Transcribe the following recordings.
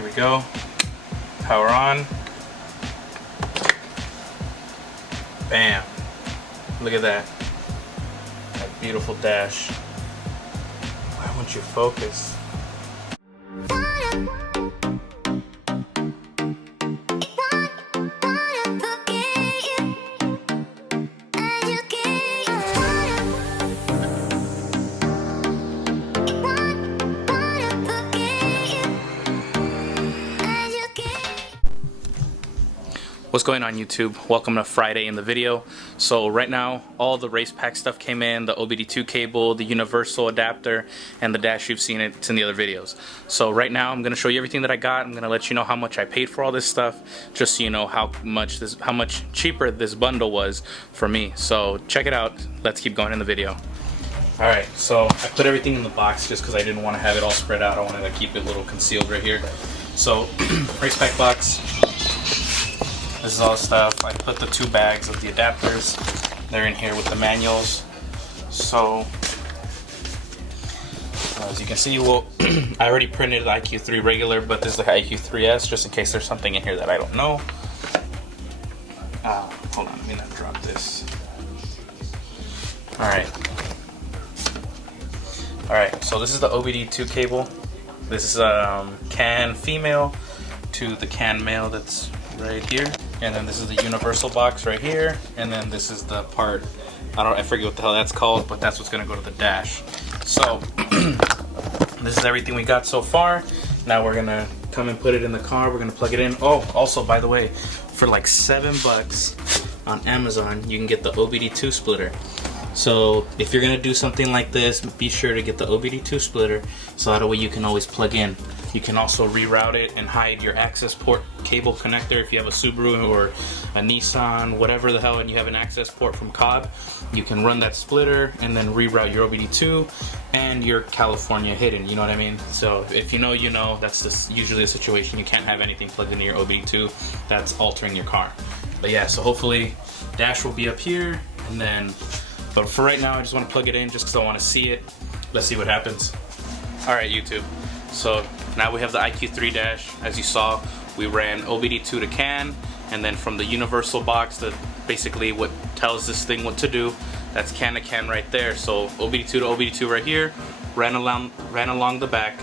Here we go. Power on. Bam. Look at that. That beautiful dash. Why won't you focus? What's going on, YouTube? Welcome to Friday in the video. So right now all the RacePac stuff came in, the OBD2 cable, the universal adapter, and the dash. You've seen it, it's in the other videos. So right now I'm going to show you everything that I got. I'm going to let you know how much I paid for all this stuff, just so you know how much cheaper this bundle was for me. So check it out. Let's keep going in the video. Alright, so I put everything in the box just because I didn't want to have it all spread out. I wanted to keep it a little concealed right here. So RacePac box. This is all the stuff. I put the 2 bags of the adapters. They're in here with the manuals. So, as you can see, well, I already printed the IQ3 regular, but this is the IQ3S, just in case there's something in here that I don't know. Hold on, let me not drop this. Alright, so this is the OBD2 cable. This is CAN female to the CAN male that's right here. And then this is the universal box right here, and then this is the part, I forget what the hell that's called, but that's what's gonna go to the dash. So this is everything we got so far. Now we're gonna come and put it in the car. We're gonna plug it in. Oh, also, by the way, for like $7 on Amazon, you can get the OBD2 splitter. So if you're gonna do something like this, be sure to get the OBD2 splitter, so that way you can always plug in. You can also reroute it and hide your access port cable connector. If you have a Subaru or a Nissan, whatever the hell, and you have an access port from Cobb, you can run that splitter and then reroute your OBD2 and your California hidden, you know what I mean? So if you know, you know, that's usually a situation. You can't have anything plugged into your OBD2 that's altering your car. But yeah, so hopefully dash will be up here, and then, but for right now I just want to plug it in just because I want to see it. Let's see what happens. Alright, YouTube, so now we have the IQ3 dash. As you saw, we ran OBD2 to CAN, and then from the universal box, that basically what tells this thing what to do, that's CAN to CAN right there. So OBD2 to OBD2 right here, ran along the back,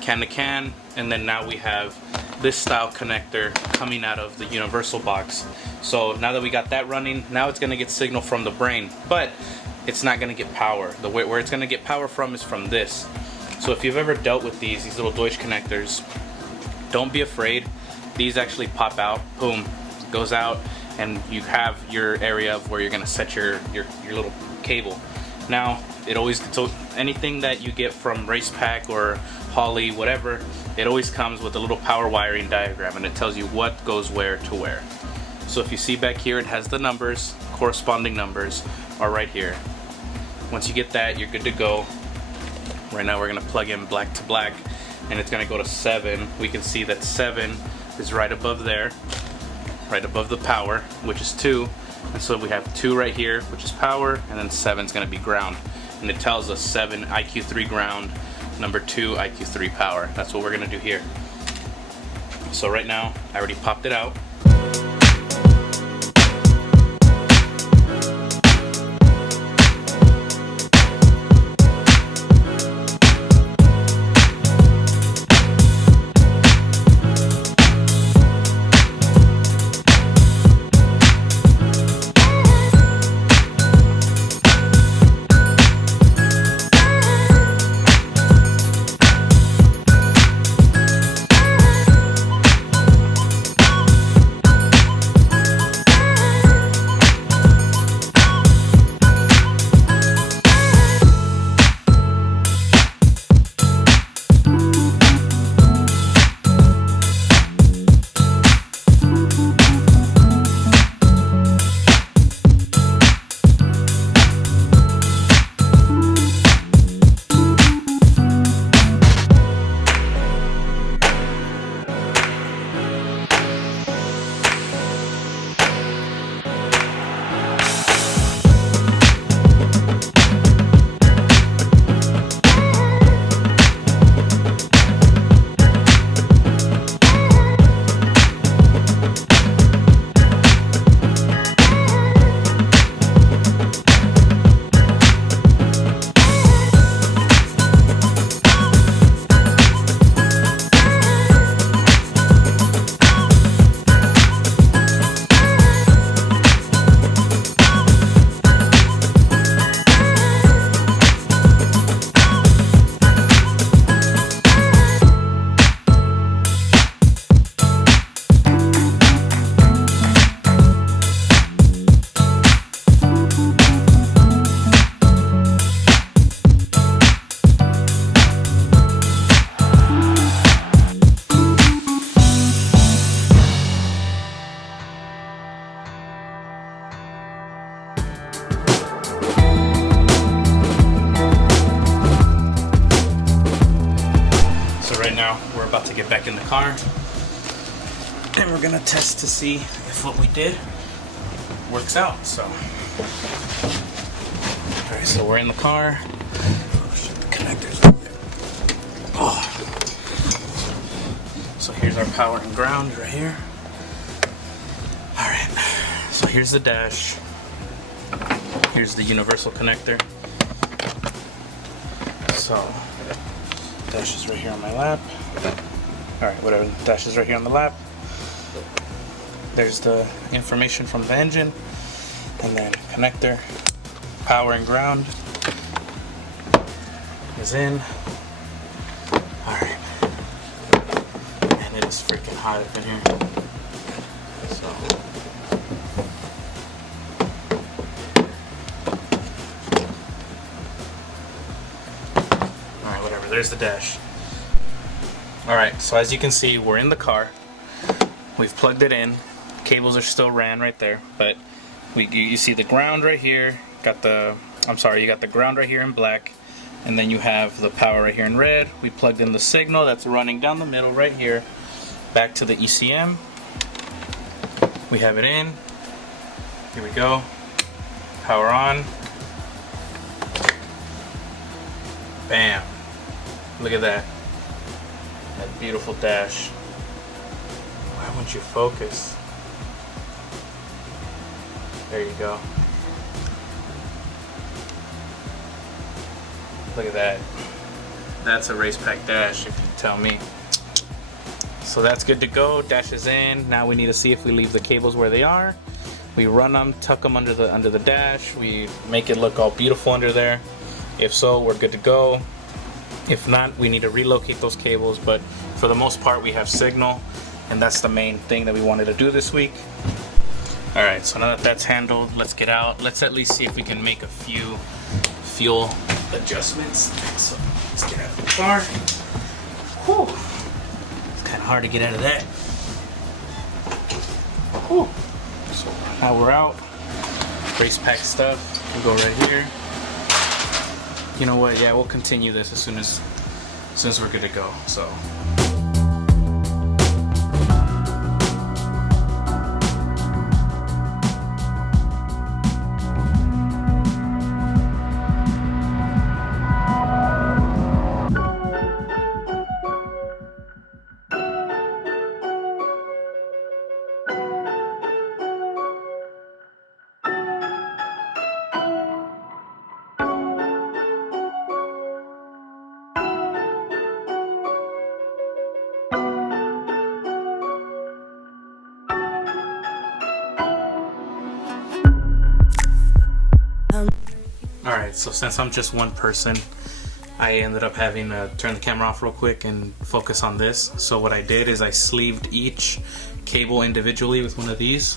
CAN to CAN, and then now we have this style connector coming out of the universal box. So now that we got that running, now it's gonna get signal from the brain, but it's not gonna get power. The way where it's gonna get power from is from this. So if you've ever dealt with these little Deutsch connectors, don't be afraid. These actually pop out, boom, goes out, and you have your area of where you're gonna set your little cable. Now, so anything that you get from RacePac or Holly, whatever, it always comes with a little power wiring diagram, and it tells you what goes where to where. So if you see back here, it has the numbers, corresponding numbers are right here. Once you get that, you're good to go. Right now we're gonna plug in black to black, and it's gonna go to 7. We can see that 7 is right above there, right above the power, which is 2. And so we have 2 right here, which is power, and then 7 is gonna be ground. And it tells us 7 IQ3 ground, number 2 IQ3 power. That's what we're gonna do here. So right now, I already popped it out. about to get back in the car, and we're gonna test to see if what we did works out. So, all right, so we're in the car. Oh shit, the connectors up there. Oh. So here's our power and ground right here. All right, so here's the dash. Here's the universal connector. So, dash is right here on my lap. All right, whatever, dash is right here on the lap. There's the information from the engine, and then connector, power and ground is in. All right, and it is freaking hot up in here. So, all right, whatever. There's the dash. All right, so as you can see, we're in the car. We've plugged it in. Cables are still ran right there, but you see the ground right here. You got the ground right here in black, and then you have the power right here in red. We plugged in the signal that's running down the middle right here, back to the ECM. We have it in. Here we go. Power on. Bam. Look at that. That beautiful dash. Why won't you focus? There you go. Look at that. That's a RacePac dash, if you tell me. So that's good to go. Dash is in. Now we need to see if we leave the cables where they are. We run them, tuck them under the dash. We make it look all beautiful under there. If so, we're good to go. If not, we need to relocate those cables. But for the most part, we have signal, and that's the main thing that we wanted to do this week. All right, so now that that's handled, let's get out. Let's at least see if we can make a few fuel adjustments. So let's get out of the car. Whew. It's kind of hard to get out of that. Whew. So now we're out. RacePac stuff. We go right here. You know what? Yeah, we'll continue this as soon as we're good to go. So. Alright, so since I'm just one person, I ended up having to turn the camera off real quick and focus on this. So what I did is I sleeved each cable individually with one of these.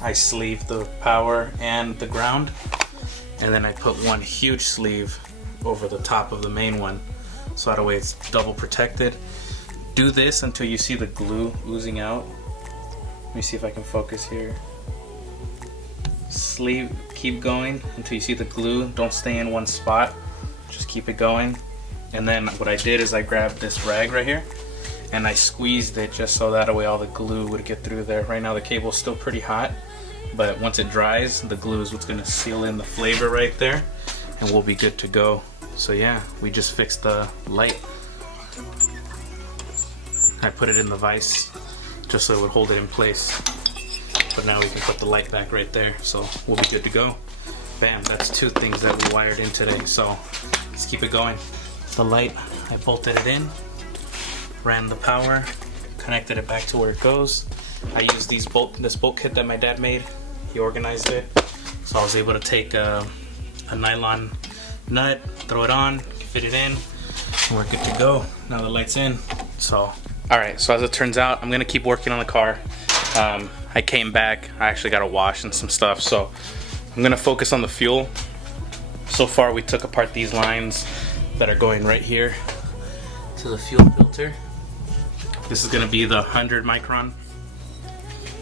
I sleeved the power and the ground, and then I put one huge sleeve over the top of the main one, so that way it's double protected. Do this until you see the glue oozing out. Let me see if I can focus here. Sleeve, keep going until you see the glue. Don't stay in one spot, just keep it going. And then what I did is I grabbed this rag right here and I squeezed it just so that way all the glue would get through there. Right now the cable's still pretty hot, but once it dries, the glue is what's going to seal in the flavor right there, and we'll be good to go. So yeah, we just fixed the light. I put it in the vise just so it would hold it in place. But now we can put the light back right there, so we'll be good to go. Bam, that's two things that we wired in today, so let's keep it going. The light, I bolted it in, ran the power, connected it back to where it goes. I used this bolt kit that my dad made. He organized it, so I was able to take a nylon nut, throw it on, fit it in, and we're good to go. Now the light's in. So, alright, so as it turns out, I'm gonna keep working on the car. I came back, I actually got a wash and some stuff, so I'm gonna focus on the fuel. So far we took apart these lines that are going right here to the fuel filter. This is gonna be the 100 micron.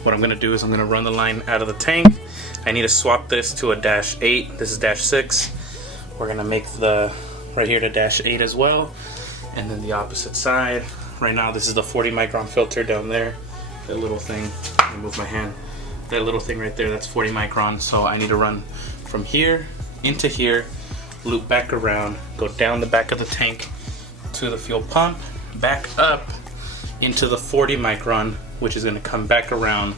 What I'm gonna do is I'm gonna run the line out of the tank. I need to swap this to a -8. This is -6. We're gonna make the right here to -8 as well. And then the opposite side. Right now this is the 40 micron filter down there. That little thing, let me move my hand. That little thing right there, that's 40 micron. So I need to run from here into here, loop back around, go down the back of the tank to the fuel pump, back up into the 40 micron, which is gonna come back around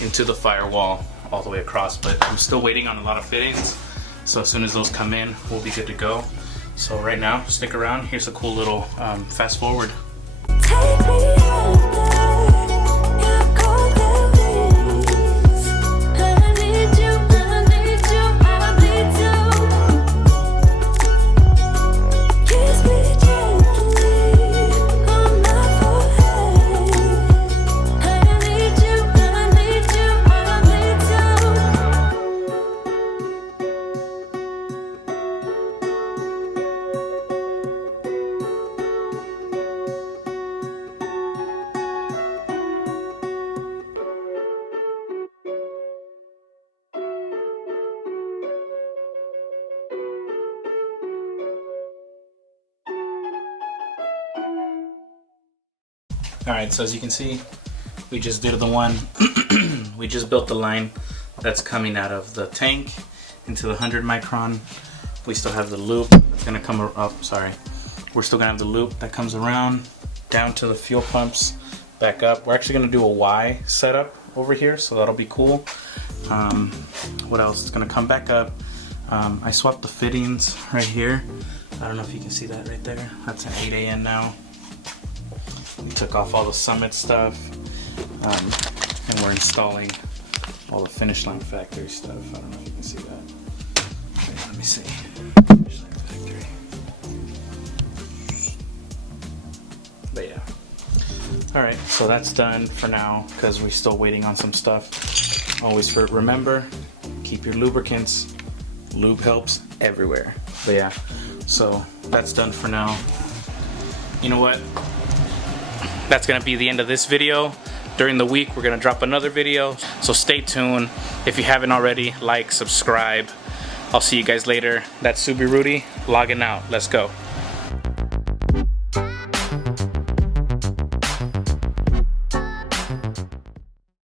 into the firewall all the way across. But I'm still waiting on a lot of fittings. So as soon as those come in, we'll be good to go. So right now, stick around. Here's a cool little fast forward. Alright, so as you can see, we just did the one, we just built the line that's coming out of the tank into the 100 micron. We still have the loop that's gonna come up, sorry. We're still gonna have the loop that comes around, down to the fuel pumps, back up. We're actually gonna do a Y setup over here, so that'll be cool. What else? It's gonna come back up. I swapped the fittings right here. I don't know if you can see that right there. That's an 8 a.m. now. We took off all the Summit stuff, and we're installing all the Finish Line Factory stuff. I don't know if you can see that. Okay, let me see. Finish Line Factory. But yeah. Alright, so that's done for now because we're still waiting on some stuff. Always remember, keep your lubricants. Lube helps everywhere. But yeah, so that's done for now. You know what? That's gonna be the end of this video. During the week, we're gonna drop another video, so stay tuned. If you haven't already, like, subscribe. I'll see you guys later. That's Subi Rudy, logging out. Let's go.